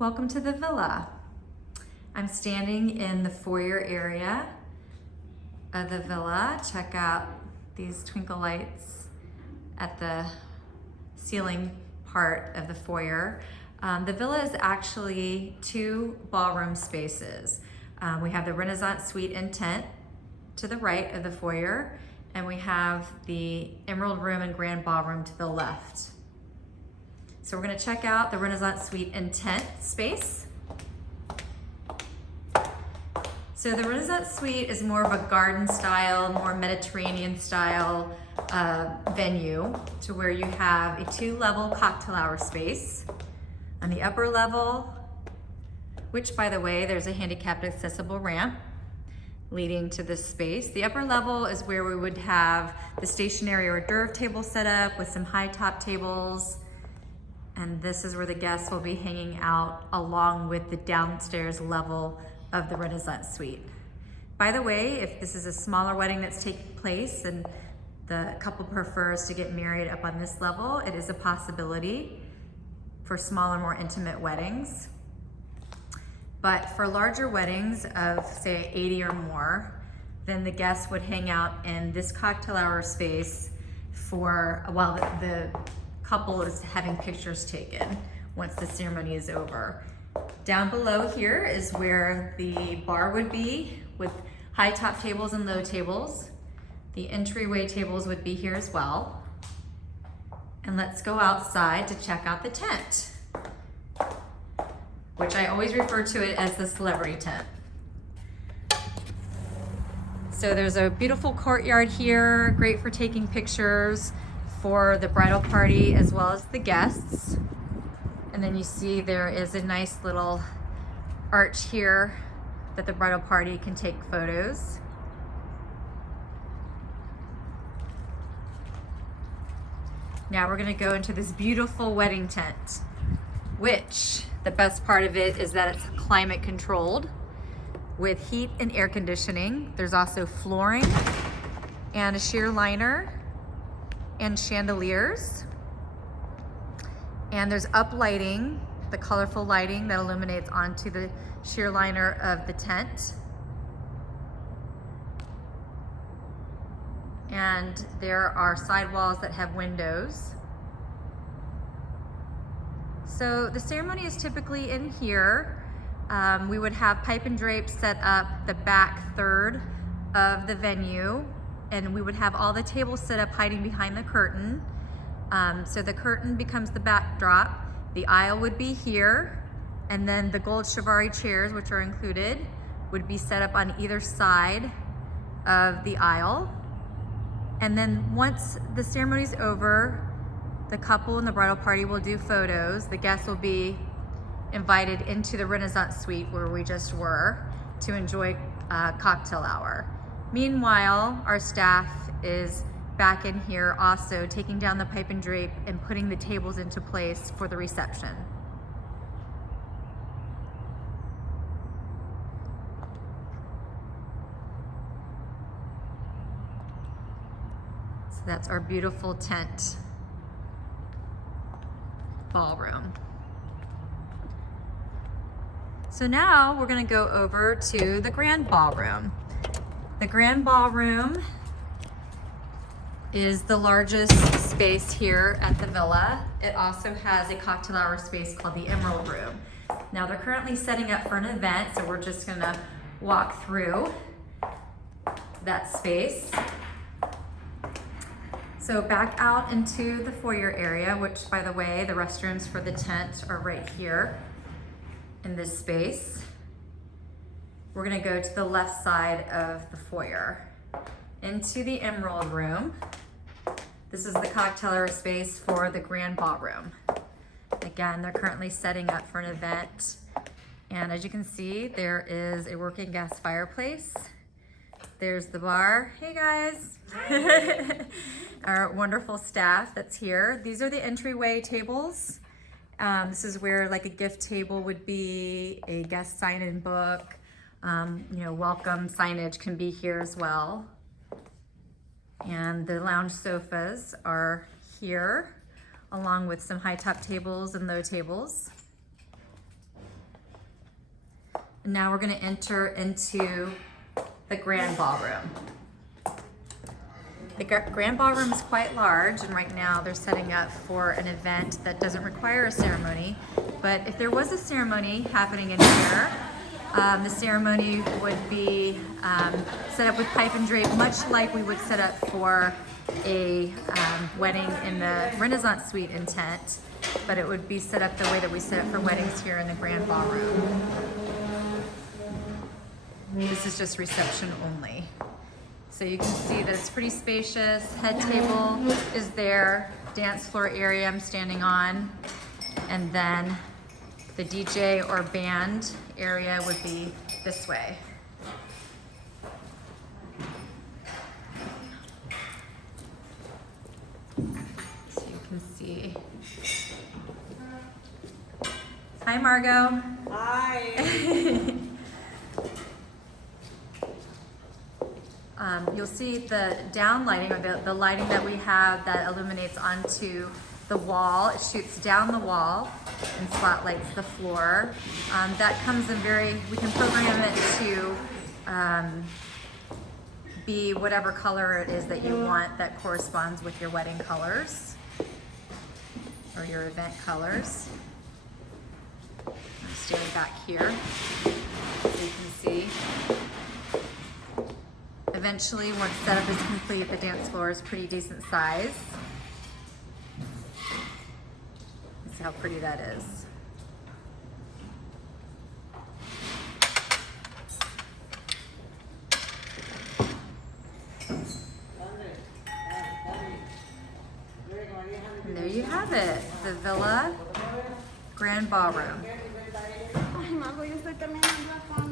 Welcome to the villa. I'm standing in the foyer area of the villa. Check out these twinkle lights at the ceiling part of the foyer. The villa is actually two ballroom spaces. We have the Renaissance Suite and Tent to the right of the foyer, and we have the Emerald Room and Grand Ballroom to the left. So we're going to check out the Renaissance Suite and Tent space. So the Renaissance Suite is more of a garden style, more Mediterranean style venue, to where you have a 2-level cocktail hour space. On the upper level, which by the way, there's a handicapped accessible ramp leading to this space. The upper level is where we would have the stationary hors d'oeuvre table set up with some high top tables. And this is where the guests will be hanging out along with the downstairs level of the Renaissance Suite. By the way, if this is a smaller wedding that's taking place and the couple prefers to get married up on this level, it is a possibility for smaller, more intimate weddings. But for larger weddings of say 80 or more, then the guests would hang out in this cocktail hour space while the couple is having pictures taken once the ceremony is over. Down below here is where the bar would be, with high top tables and low tables. The entryway tables would be here as well. And let's go outside to check out the tent, which I always refer to it as the celebrity tent. So there's a beautiful courtyard here, great for taking pictures for the bridal party as well as the guests. And then you see there is a nice little arch here that the bridal party can take photos. Now we're gonna go into this beautiful wedding tent, which the best part of it is that it's climate controlled with heat and air conditioning. There's also flooring and a sheer liner and chandeliers. And there's uplighting, the colorful lighting that illuminates onto the sheer liner of the tent. And there are sidewalls that have windows. So the ceremony is typically in here. We would have pipe and drape set up the back third of the venue, and we would have all the tables set up hiding behind the curtain. So the curtain becomes the backdrop. The aisle would be here, and then the gold Chiavari chairs, which are included, would be set up on either side of the aisle. And then once the ceremony's over, the couple and the bridal party will do photos. The guests will be invited into the Renaissance Suite where we just were to enjoy cocktail hour. Meanwhile, our staff is back in here also taking down the pipe and drape and putting the tables into place for the reception. So that's our beautiful tent ballroom. So now we're going to go over to the Grand Ballroom. The Grand Ballroom is the largest space here at the villa. It also has a cocktail hour space called the Emerald Room. Now they're currently setting up for an event, so we're just gonna walk through that space. So back out into the foyer area, which by the way, the restrooms for the tent are right here in this space. We're gonna go to the left side of the foyer into the Emerald Room. This is the cocktail hour space for the Grand Ballroom. Again, they're currently setting up for an event. And as you can see, there is a working gas fireplace. There's the bar. Hey guys. Our wonderful staff that's here. These are the entryway tables. This is where like a gift table would be, a guest sign-in book, welcome signage can be here as well. And the lounge sofas are here, along with some high top tables and low tables. And now we're gonna enter into the grand ballroom. The grand ballroom is quite large, and right now they're setting up for an event that doesn't require a ceremony. But if there was a ceremony happening in here, the ceremony would be set up with pipe and drape, much like we would set up for a wedding in the Renaissance Suite in tent, but it would be set up the way that we set up for weddings here in the grand ballroom. This is just reception only. So you can see that it's pretty spacious. Head table is there, dance floor area I'm standing on, and then the DJ or band area would be this way. So you can see. Hi, Margot. Hi. You'll see the down lighting, or the lighting that we have that illuminates onto the wall. It shoots down the wall and spotlights the floor. That comes in we can program it to be whatever color it is that you want that corresponds with your wedding colors or your event colors. I'm standing back here so you can see. Eventually, once setup is complete, the dance floor is pretty decent size. See how pretty that is. And there you have it, the Villa Grand Ballroom. Ay, Margo, yo estoy terminando acá.